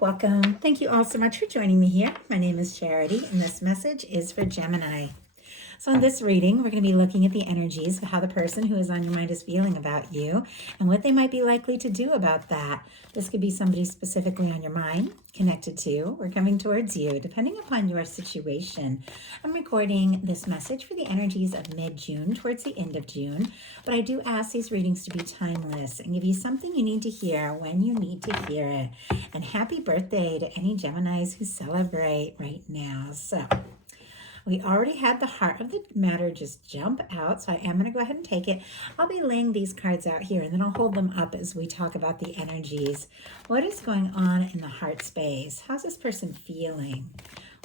welcome. Thank you all so much for joining me here. My name is Charity, and this message is for Gemini. So in this reading, we're going to be looking at the energies of how the person who is on your mind is feeling about you and what they might be likely to do about that. This could be somebody specifically on your mind, connected to, or coming towards you, depending upon your situation. I'm recording this message for the energies of mid-June, towards the end of June, but I do ask these readings to be timeless and give you something you need to hear when you need to hear it. And happy birthday to any Geminis who celebrate right now. So we already had the heart of the matter just jump out, so I am going to go ahead and take it. I'll be laying these cards out here, and then I'll hold them up as we talk about the energies. What is going on in the heart space? How's this person feeling?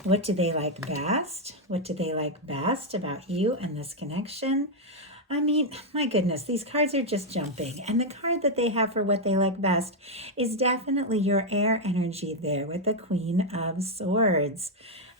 What do they like best? What do they like best about you and this connection? I mean, my goodness, these cards are just jumping. And the card that they have for what they like best is definitely your air energy there with the Queen of Swords.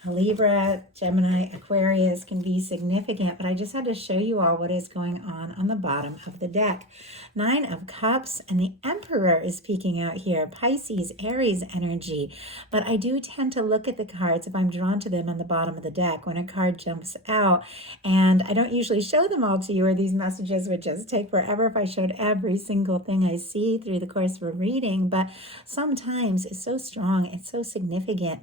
Libra, Gemini, Aquarius can be significant, but I just had to show you all what is going on the bottom of the deck. 9 of Cups, and the Emperor is peeking out here. Pisces, Aries energy. But I do tend to look at the cards if I'm drawn to them on the bottom of the deck when a card jumps out. And I don't usually show them all to you, or these messages would just take forever if I showed every single thing I see through the course of a reading. But sometimes it's so strong, it's so significant.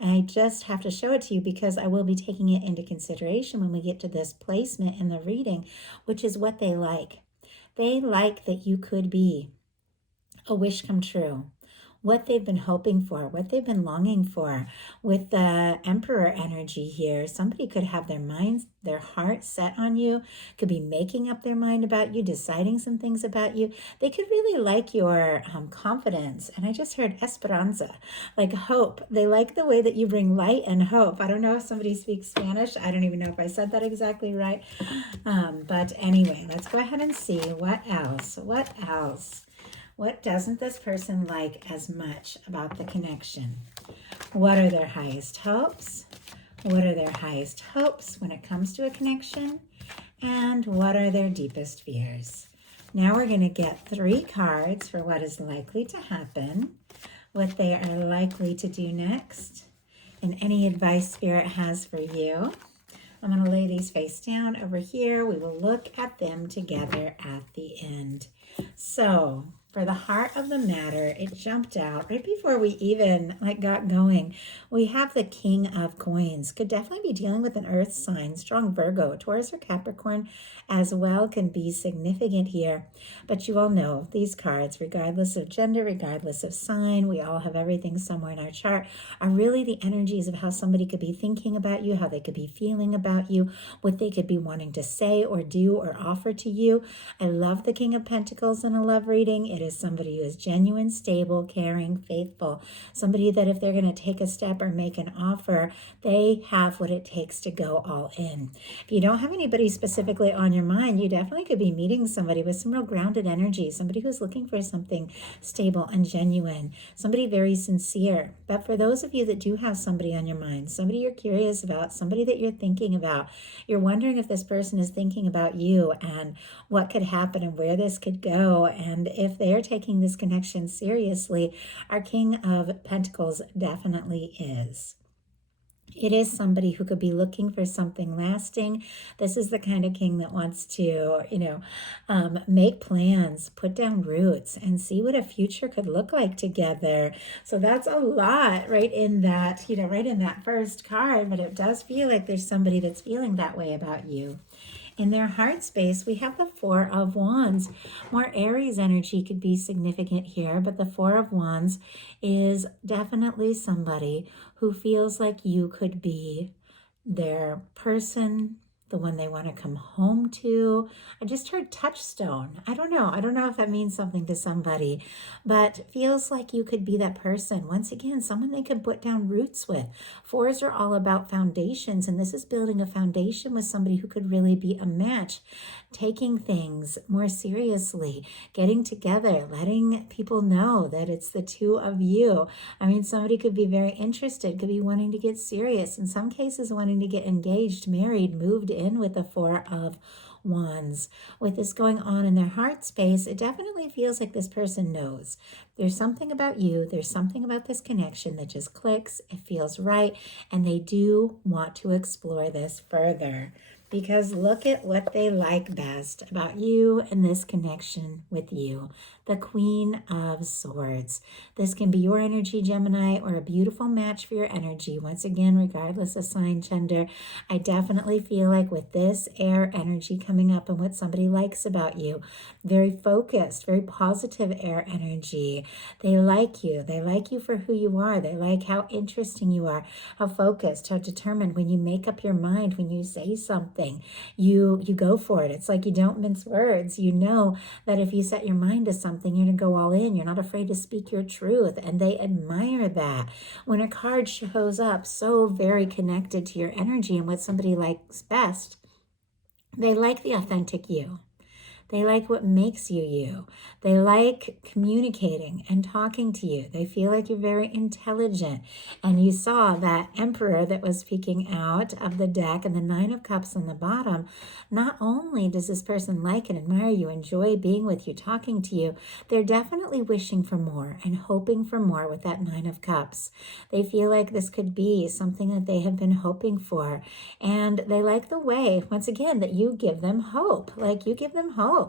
I just have to show it to you because I will be taking it into consideration when we get to this placement in the reading, which is what they like. They like that you could be a wish come true. What they've been hoping for, what they've been longing for. With the Emperor energy here, somebody could have their minds, their heart set on you, could be making up their mind about you, deciding some things about you. They could really like your confidence. And I just heard esperanza, like hope. They like the way that you bring light and hope. I don't know if somebody speaks Spanish. I don't even know if I said that exactly right. But anyway, let's go ahead and see what else. What else? What doesn't this person like as much about the connection? What are their highest hopes? What are their highest hopes when it comes to a connection? And what are their deepest fears? Now we're going to get 3 cards for what is likely to happen, what they are likely to do next, and any advice Spirit has for you. I'm going to lay these face down over here. We will look at them together at the end. So, for the heart of the matter, it jumped out right before we even got going. We have the King of Coins. Could definitely be dealing with an earth sign. Strong Virgo, Taurus, or Capricorn as well can be significant here. But you all know these cards, regardless of gender, regardless of sign, we all have everything somewhere in our chart, are really the energies of how somebody could be thinking about you, how they could be feeling about you, what they could be wanting to say or do or offer to you. I love the King of Pentacles in a love reading. It is somebody who is genuine, stable, caring, faithful. Somebody that if they're going to take a step or make an offer, they have what it takes to go all in. If you don't have anybody specifically on your mind, you definitely could be meeting somebody with some real grounded energy, somebody who's looking for something stable and genuine, somebody very sincere. But for those of you that do have somebody on your mind, somebody you're curious about, somebody that you're thinking about, you're wondering if this person is thinking about you and what could happen and where this could go, and if they are taking this connection seriously, our King of Pentacles definitely is. It is somebody who could be looking for something lasting. This is the kind of king that wants to, make plans, put down roots, and see what a future could look like together. So that's a lot right in that, right in that first card, but it does feel like there's somebody that's feeling that way about you. In their heart space, we have the 4 of Wands. More Aries energy could be significant here, but the 4 of Wands is definitely somebody who feels like you could be their person, the one they want to come home to. I just heard touchstone. I don't know if that means something to somebody, but feels like you could be that person. Once again, someone they can put down roots with. 4s are all about foundations, and this is building a foundation with somebody who could really be a match, taking things more seriously, getting together, letting people know that it's the 2 of you. I mean, somebody could be very interested, could be wanting to get serious, in some cases wanting to get engaged, married, moved in with the 4 of Wands. With this going on in their heart space, it definitely feels like this person knows. There's something about you, there's something about this connection that just clicks, it feels right, and they do want to explore this further. Because look at what they like best about you and this connection with you. The Queen of Swords. This can be your energy, Gemini, or a beautiful match for your energy. Once again, regardless of sign, gender, I definitely feel like with this air energy coming up and what somebody likes about you, very focused, very positive air energy. They like you. They like you for who you are. They like how interesting you are, how focused, how determined. When you make up your mind, when you say something, you go for it. It's like you don't mince words. You know that if you set your mind to something, you're going to go all in. You're not afraid to speak your truth, and they admire that. When a card shows up so very connected to your energy and what somebody likes best, they like the authentic you. They like what makes you you. They like communicating and talking to you. They feel like you're very intelligent. And you saw that Emperor that was peeking out of the deck and the Nine of Cups on the bottom. Not only does this person like and admire you, enjoy being with you, talking to you, they're definitely wishing for more and hoping for more with that Nine of Cups. They feel like this could be something that they have been hoping for. And they like the way, once again, that you give them hope. Like you give them hope.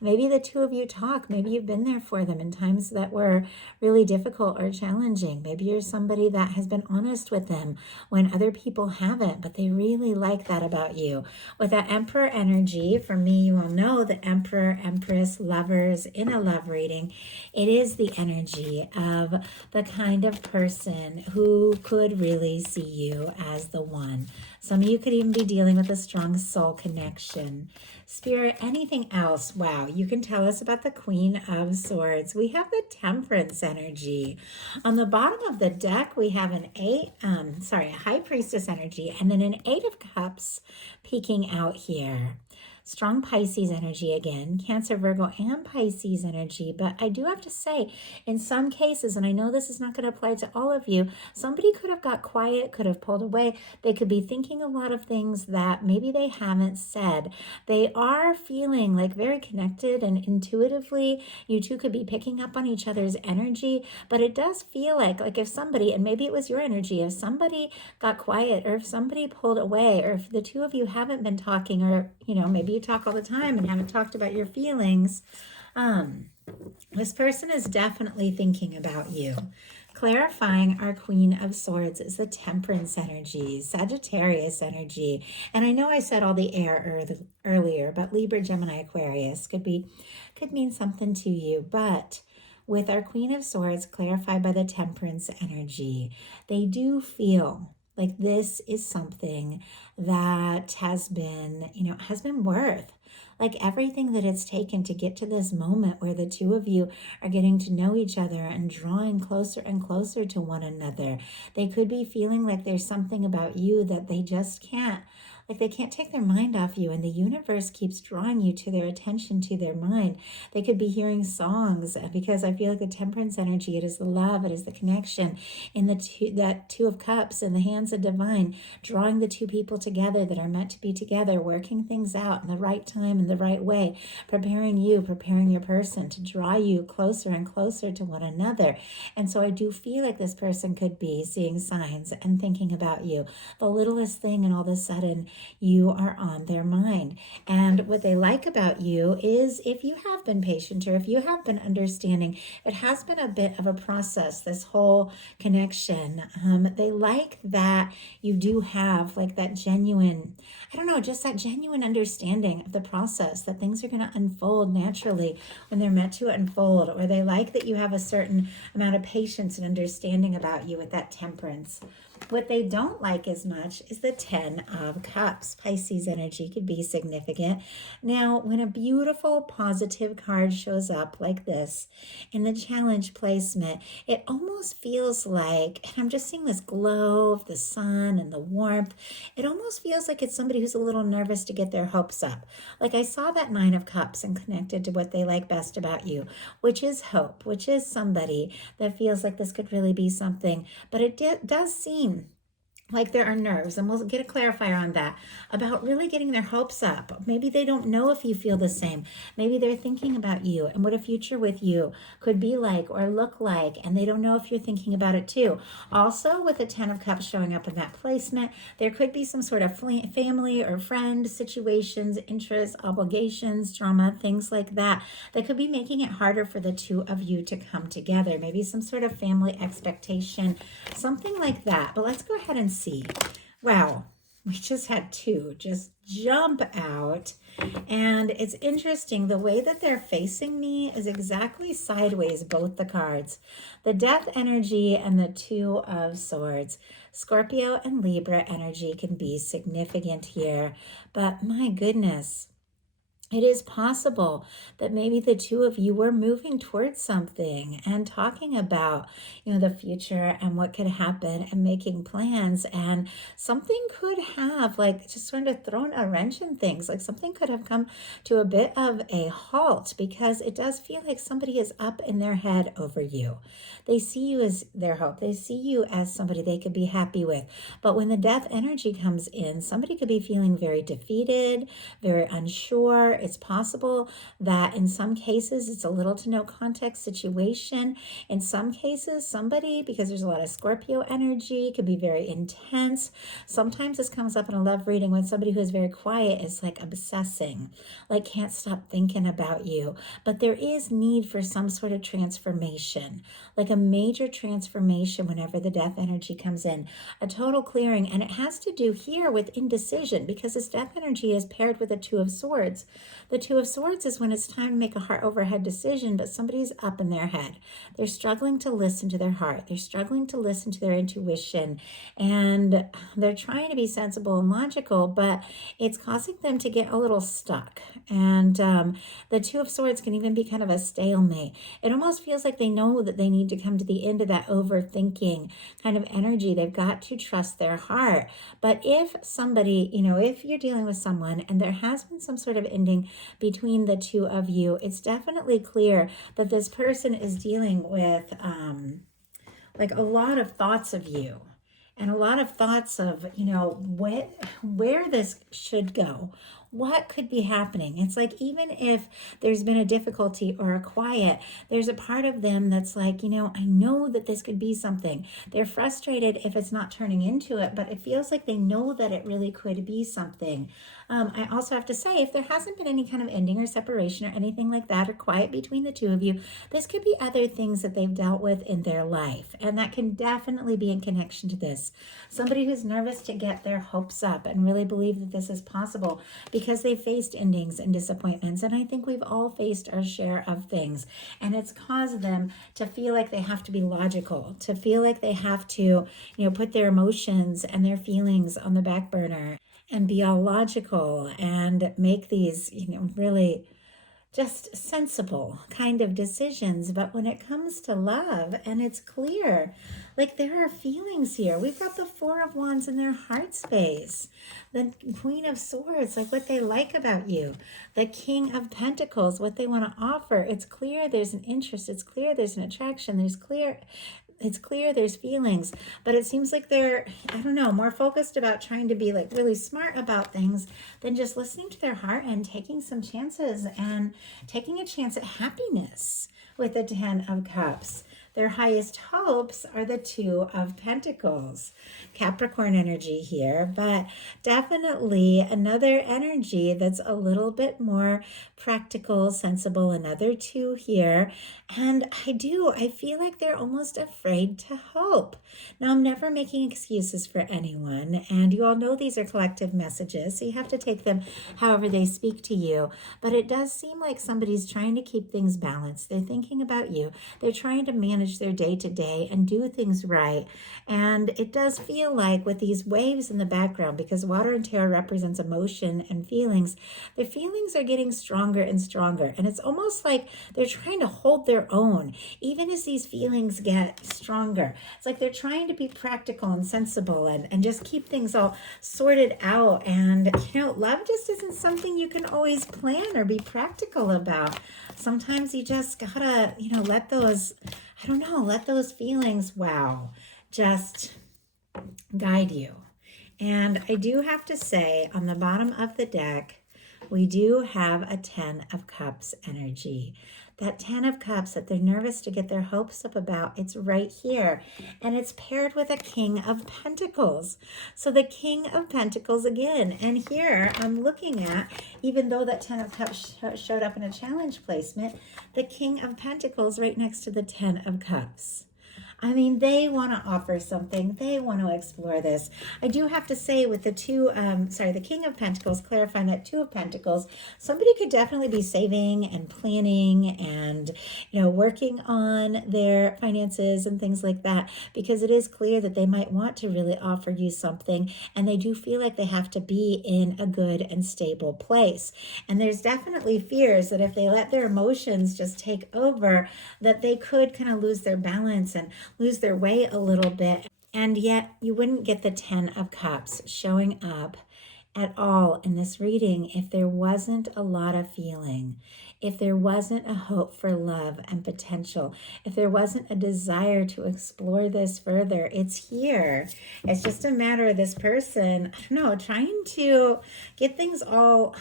Maybe the two of you talk. Maybe you've been there for them in times that were really difficult or challenging. Maybe you're somebody that has been honest with them when other people haven't, but they really like that about you. With that Emperor energy, for me, you all know the Emperor, Empress, lovers in a love reading. It is the energy of the kind of person who could really see you as the one. Some of you could even be dealing with a strong soul connection. Spirit, anything else? Wow, you can tell us about the Queen of Swords. We have the Temperance energy. On the bottom of the deck, we have a High Priestess energy, and then an Eight of Cups peeking out here. Strong Pisces energy again, Cancer, Virgo, and Pisces energy. But I do have to say, in some cases, and I know this is not going to apply to all of you, somebody could have got quiet, could have pulled away. They could be thinking a lot of things that maybe they haven't said. They are feeling like very connected, and intuitively, you two could be picking up on each other's energy. But it does feel like if somebody, and maybe it was your energy, if somebody got quiet, or if somebody pulled away, or if the two of you haven't been talking, or maybe you talk all the time and haven't talked about your feelings, this person is definitely thinking about you. Clarifying our Queen of Swords is the Temperance energy, Sagittarius energy. And I know I said all the air earlier, but Libra, Gemini, Aquarius could mean something to you. But with our Queen of Swords clarified by the Temperance energy, they do feel like this is something that has been worth like everything that it's taken to get to this moment where the two of you are getting to know each other and drawing closer and closer to one another. They could be feeling like there's something about you that they just can't, like they can't take their mind off you, and the universe keeps drawing you to their attention, to their mind. They could be hearing songs, because I feel like the Temperance energy, it is the love, it is the connection in that Two of Cups in the hands of divine, drawing the two people together that are meant to be together, working things out in the right time, in the right way, preparing your person to draw you closer and closer to one another. And so I do feel like this person could be seeing signs and thinking about you. The littlest thing, and all of a sudden you are on their mind. And what they like about you is if you have been patient, or if you have been understanding, it has been a bit of a process, this whole connection. They like that you do have like that genuine, just that genuine understanding of the process, that things are going to unfold naturally when they're meant to unfold. Or they like that you have a certain amount of patience and understanding about you with that Temperance. What they don't like as much is the Ten of Cups. Pisces energy could be significant. Now, when a beautiful positive card shows up like this in the challenge placement, it almost feels like, and I'm just seeing this glow of the sun and the warmth, it almost feels like it's somebody who's a little nervous to get their hopes up. Like I saw that Nine of Cups and connected to what they like best about you, which is hope, which is somebody that feels like this could really be something. But it does seem like there are nerves, and we'll get a clarifier on that, about really getting their hopes up. Maybe they don't know if you feel the same. Maybe they're thinking about you and what a future with you could be like or look like, and they don't know if you're thinking about it too. Also, with the 10 of Cups showing up in that placement, there could be some sort of family or friend situations, interests, obligations, drama, things like that could be making it harder for the two of you to come together. Maybe some sort of family expectation, something like that. But let's go ahead and see. Wow, we just had two just jump out. And it's interesting, the way that they're facing me is exactly sideways, both the cards. The Death energy and the Two of Swords. Scorpio and Libra energy can be significant here. But my goodness, it is possible that maybe the two of you were moving towards something and talking about, the future and what could happen and making plans. And something could have just sort of thrown a wrench in things. Like something could have come to a bit of a halt, because it does feel like somebody is up in their head over you. They see you as their hope. They see you as somebody they could be happy with. But when the Death energy comes in, somebody could be feeling very defeated, very unsure. It's possible that in some cases it's a little to no context situation. In some cases, somebody, because there's a lot of Scorpio energy, could be very intense. Sometimes this comes up in a love reading when somebody who is very quiet is like obsessing, like can't stop thinking about you. But there is need for some sort of transformation, like a major transformation whenever the Death energy comes in, a total clearing. And it has to do here with indecision, because this Death energy is paired with a Two of Swords. The Two of Swords is when it's time to make a heart over head decision, but somebody's up in their head. They're struggling to listen to their heart. They're struggling to listen to their intuition, and they're trying to be sensible and logical, but it's causing them to get a little stuck. And the Two of Swords can even be kind of a stalemate. It almost feels like they know that they need to come to the end of that overthinking kind of energy. They've got to trust their heart. But if somebody, if you're dealing with someone and there has been some sort of ending between the two of you, it's definitely clear that this person is dealing with a lot of thoughts of you, and a lot of thoughts of, where this should go, what could be happening. It's like, even if there's been a difficulty or a quiet, there's a part of them that's like, I know that this could be something. They're frustrated if it's not turning into it, but it feels like they know that it really could be something. I also have to say, if there hasn't been any kind of ending or separation or anything like that, or quiet between the two of you, this could be other things that they've dealt with in their life. And that can definitely be in connection to this. Somebody who's nervous to get their hopes up and really believe that this is possible, because they faced endings and disappointments. And I think we've all faced our share of things. And it's caused them to feel like they have to be logical, to feel like they have to, put their emotions and their feelings on the back burner and be all logical and make these, really just sensible kind of decisions. But when it comes to love, and it's clear, like there are feelings here. We've got the Four of Wands in their heart space, the Queen of Swords, like what they like about you, the King of Pentacles, what they want to offer. It's clear there's an interest. It's clear there's an attraction. It's clear there's feelings, but it seems like they're, more focused about trying to be really smart about things than just listening to their heart and taking some chances and taking a chance at happiness with the 10 of Cups. Their highest hopes are the Two of Pentacles. Capricorn energy here, but definitely another energy that's a little bit more practical, sensible, another two here. And I feel like they're almost afraid to hope. Now, I'm never making excuses for anyone, and you all know these are collective messages, so you have to take them however they speak to you. But it does seem like somebody's trying to keep things balanced. They're thinking about you. They're trying to manage their day-to-day and do things right. And it does feel like with these waves in the background, because water and tarot represents emotion and feelings, their feelings are getting stronger and stronger. And it's almost like they're trying to hold their own, even as these feelings get stronger. It's like they're trying to be practical and sensible and just keep things all sorted out. And, love just isn't something you can always plan or be practical about. Sometimes you just gotta, let those feelings, just guide you. And I do have to say, on the bottom of the deck, we do have a 10 of Cups energy. That 10 of Cups that they're nervous to get their hopes up about, it's right here. And it's paired with a King of Pentacles. So the King of Pentacles again. And here I'm looking at, even though that 10 of Cups showed up in a challenge placement, the King of Pentacles right next to the 10 of Cups. I mean, they want to offer something. They want to explore this. I do have to say with the the King of Pentacles, clarifying that Two of Pentacles, somebody could definitely be saving and planning and, working on their finances and things like that, because it is clear that they might want to really offer you something, and they do feel like they have to be in a good and stable place. And there's definitely fears that if they let their emotions just take over, that they could kind of lose their balance and lose their way a little bit. And yet you wouldn't get the 10 of Cups showing up at all in this reading if there wasn't a lot of feeling, if there wasn't a hope for love and potential, if there wasn't a desire to explore this further. It's here. It's just a matter of this person, trying to get things all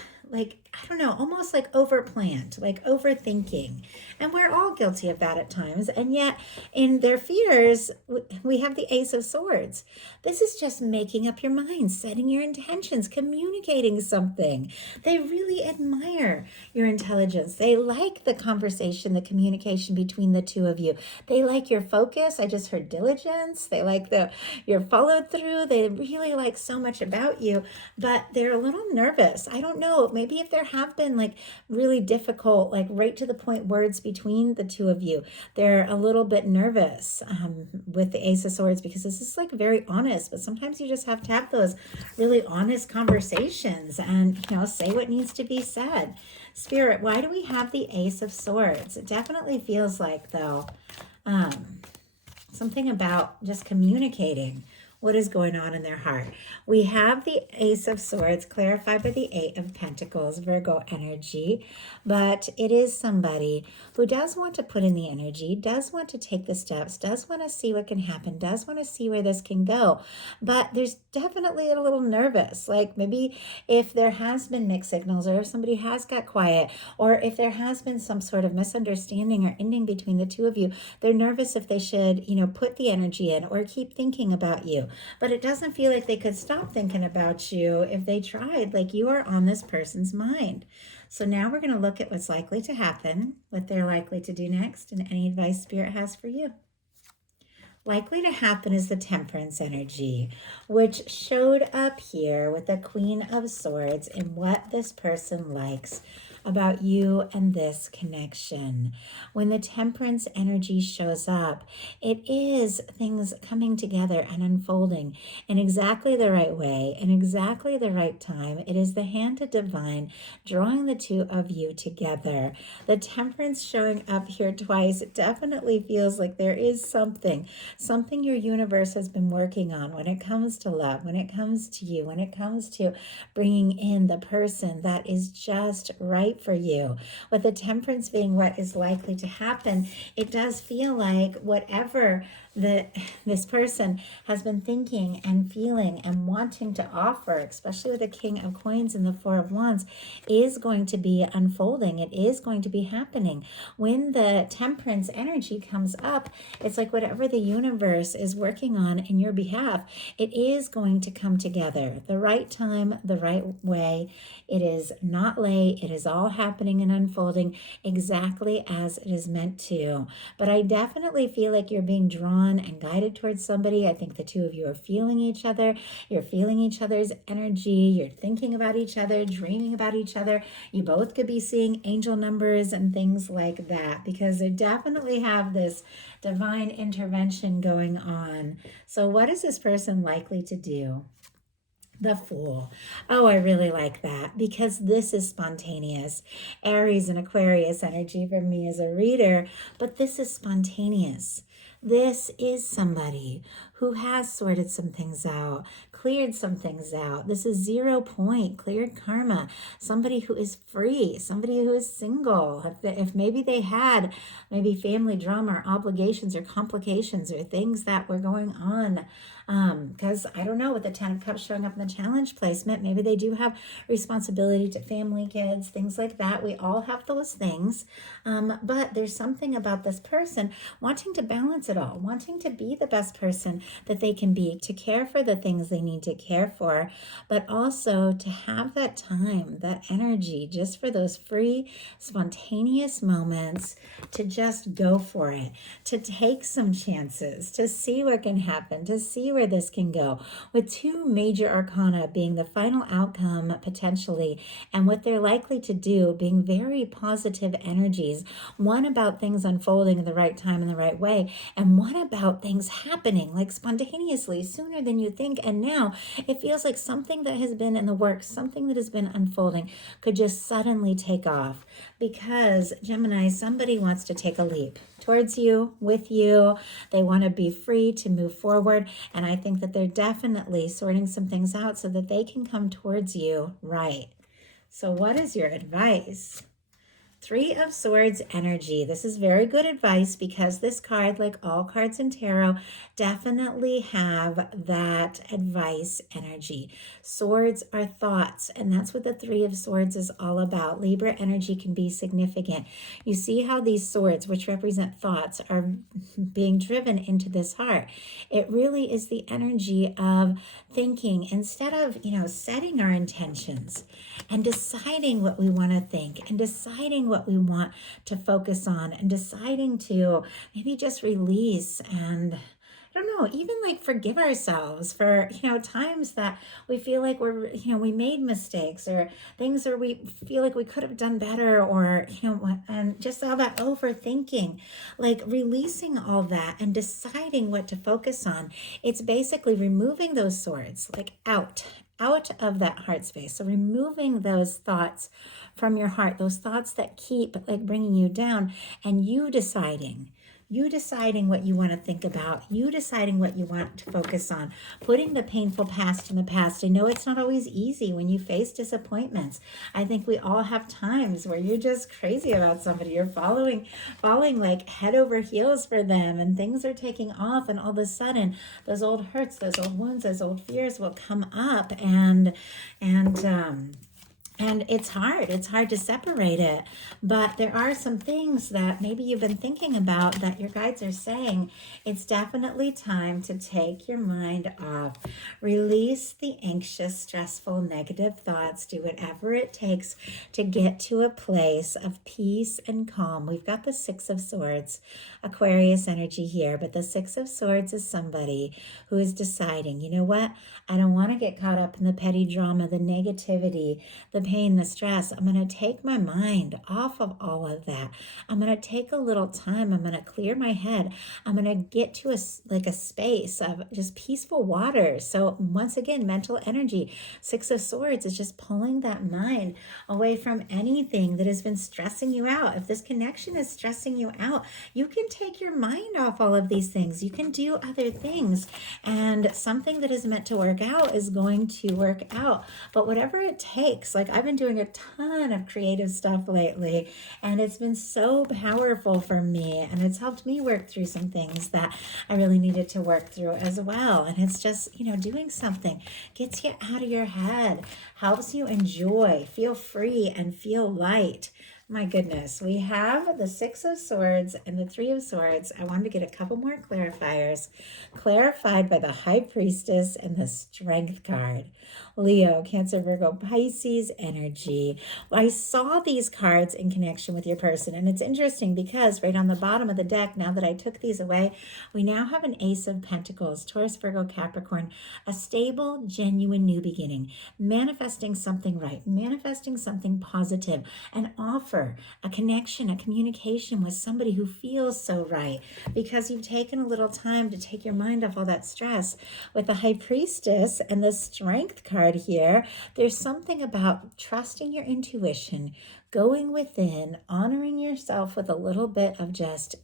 almost like overplanned, like overthinking. And we're all guilty of that at times. And yet in their fears, we have the Ace of Swords. This is just making up your mind, setting your intentions, communicating something. They really admire your intelligence. They like the conversation, the communication between the two of you. They like your focus. I just heard diligence. They like your follow through. They really like so much about you, but they're a little nervous. I don't know. Maybe if there have been like really difficult, like right to the point words between the two of you, they're a little bit nervous with the Ace of Swords, because this is like very honest, but sometimes you just have to have those really honest conversations and, say what needs to be said. Spirit, why do we have the Ace of Swords? It definitely feels like, though, something about just communicating what is going on in their heart. We have the Ace of Swords clarified by the Eight of Pentacles, Virgo energy, but it is somebody who does want to put in the energy, does want to take the steps, does want to see what can happen, does want to see where this can go, but there's definitely a little nervous. Like maybe if there has been mixed signals, or if somebody has got quiet, or if there has been some sort of misunderstanding or ending between the two of you, they're nervous if they should, put the energy in or keep thinking about you. But it doesn't feel like they could stop thinking about you if they tried. Like you are on this person's mind. So now we're going to look at what's likely to happen, what they're likely to do next, and any advice Spirit has for you. Likely to happen is the Temperance energy, which showed up here with the Queen of Swords and what this person likes about you and this connection. When the Temperance energy shows up, it is things coming together and unfolding in exactly the right way, in exactly the right time. It is the hand of divine drawing the two of you together. The Temperance showing up here twice, it definitely feels like there is something your universe has been working on when it comes to love, when it comes to you, when it comes to bringing in the person that is just right for you. With the Temperance being what is likely to happen, it does feel like whatever this person has been thinking and feeling and wanting to offer, especially with the King of Coins and the Four of Wands, is going to be unfolding. It is going to be happening. When the Temperance energy comes up, it's like whatever the universe is working on in your behalf, it is going to come together. The right time, the right way. It is not late. It is all happening and unfolding exactly as it is meant to. But I definitely feel like you're being drawn and guided towards somebody. I think the two of you are feeling each other. You're feeling each other's energy. You're thinking about each other, dreaming about each other. You both could be seeing angel numbers and things like that, because they definitely have this divine intervention going on. So what is this person likely to do? The Fool. Oh, I really like that, because this is spontaneous. Aries and Aquarius energy for me as a reader, but this is spontaneous. This is somebody who has sorted some things out, cleared some things out. This is 0 point, cleared karma. Somebody who is free, somebody who is single. If maybe they had maybe family drama or obligations or complications or things that were going on. Because I don't know, with the 10 of Cups showing up in the challenge placement, maybe they do have responsibility to family, kids, things like that. We all have those things. But there's something about this person wanting to balance it all, wanting to be the best person that they can be, to care for the things they need to care for, but also to have that time, that energy, just for those free, spontaneous moments to just go for it, to take some chances, to see what can happen, to see where this can go, with 2 major arcana being the final outcome potentially, and what they're likely to do being very positive energies. One about things unfolding in the right time in the right way, and one about things happening like spontaneously sooner than you think. And now it feels like something that has been in the works, something that has been unfolding, could just suddenly take off, because Gemini, somebody wants to take a leap towards you, with you. They want to be free to move forward. And I think that they're definitely sorting some things out so that they can come towards you right. So what is your advice? 3 of Swords energy. This is very good advice, because this card, like all cards in tarot, definitely have that advice energy. Swords are thoughts, and that's what the 3 of Swords is all about. Libra energy can be significant. You see how these swords, which represent thoughts, are being driven into this heart. It really is the energy of thinking, instead of, setting our intentions and deciding what we want to think and deciding what we want to focus on and deciding to maybe just release and, I don't know, even like forgive ourselves for, times that we feel like we made mistakes, or things that we feel like we could have done better, or, and just all that overthinking, like releasing all that and deciding what to focus on. It's basically removing those swords, like out of that heart space. So removing those thoughts from your heart, those thoughts that keep like bringing you down, and you deciding what you want to think about, you deciding what you want to focus on, putting the painful past in the past. I know it's not always easy when you face disappointments. I think we all have times where you're just crazy about somebody, you're falling like head over heels for them, and things are taking off, and all of a sudden those old hurts, those old wounds, those old fears will come up, and it's hard to separate it. But there are some things that maybe you've been thinking about that your guides are saying it's definitely time to take your mind off. Release the anxious, stressful, negative thoughts. Do whatever it takes to get to a place of peace and calm. We've got the 6 of Swords, Aquarius energy here, but the 6 of Swords is somebody who is deciding, you know what? I don't want to get caught up in the petty drama, the negativity, the pain, the stress. I'm going to take my mind off of all of that. I'm going to take a little time. I'm going to clear my head. I'm going to get to a space of just peaceful water. So once again, mental energy. 6 of Swords is just pulling that mind away from anything that has been stressing you out. If this connection is stressing you out, you can take your mind off all of these things. You can do other things, and something that is meant to work out is going to work out. But whatever it takes, like I've been doing a ton of creative stuff lately, and it's been so powerful for me, and it's helped me work through some things that I really needed to work through as well. And it's just, doing something gets you out of your head, helps you enjoy, feel free, and feel light. My goodness, we have the 6 of Swords and the 3 of Swords. I wanted to get a couple more clarifiers, clarified by the High Priestess and the Strength card. Leo, Cancer, Virgo, Pisces energy. I saw these cards in connection with your person, and it's interesting because right on the bottom of the deck, now that I took these away, we now have an Ace of Pentacles, Taurus, Virgo, Capricorn, a stable, genuine new beginning, manifesting something right, manifesting something positive, an offer, a connection, a communication with somebody who feels so right, because you've taken a little time to take your mind off all that stress. With the High Priestess and the Strength card here, there's something about trusting your intuition, going within, honoring yourself with a little bit of just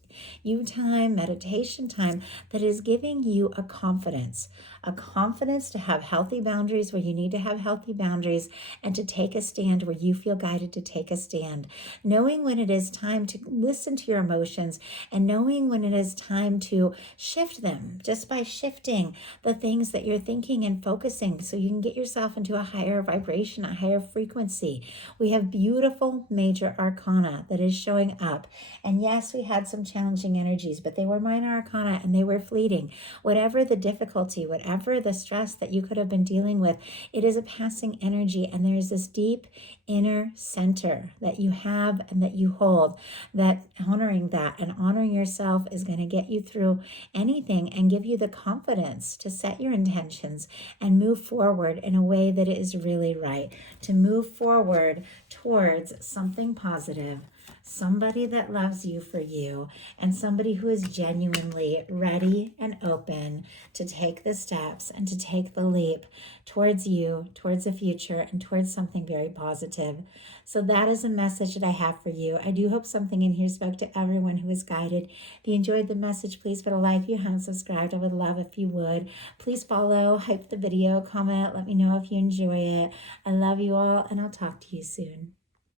you time, meditation time that is giving you a confidence to have healthy boundaries where you need to have healthy boundaries, and to take a stand where you feel guided to take a stand. Knowing when it is time to listen to your emotions, and knowing when it is time to shift them just by shifting the things that you're thinking and focusing so you can get yourself into a higher vibration, a higher frequency. We have beautiful major arcana that is showing up. And yes, we had some challenging energies, but they were minor arcana and they were fleeting. Whatever the difficulty, whatever the stress that you could have been dealing with, it is a passing energy. And there's this deep inner center that you have and that you hold, that honoring that and honoring yourself is going to get you through anything and give you the confidence to set your intentions and move forward in a way that is really right, to move forward towards something positive, somebody that loves you for you, and somebody who is genuinely ready and open to take the steps and to take the leap towards you, towards the future, and towards something very positive. So that is a message that I have for you. I do hope something in here spoke to everyone who is guided. If you enjoyed the message, please put a like. If you haven't subscribed, I would love if you would. Please follow, hype the video, comment, let me know if you enjoy it. I love you all, and I'll talk to you soon.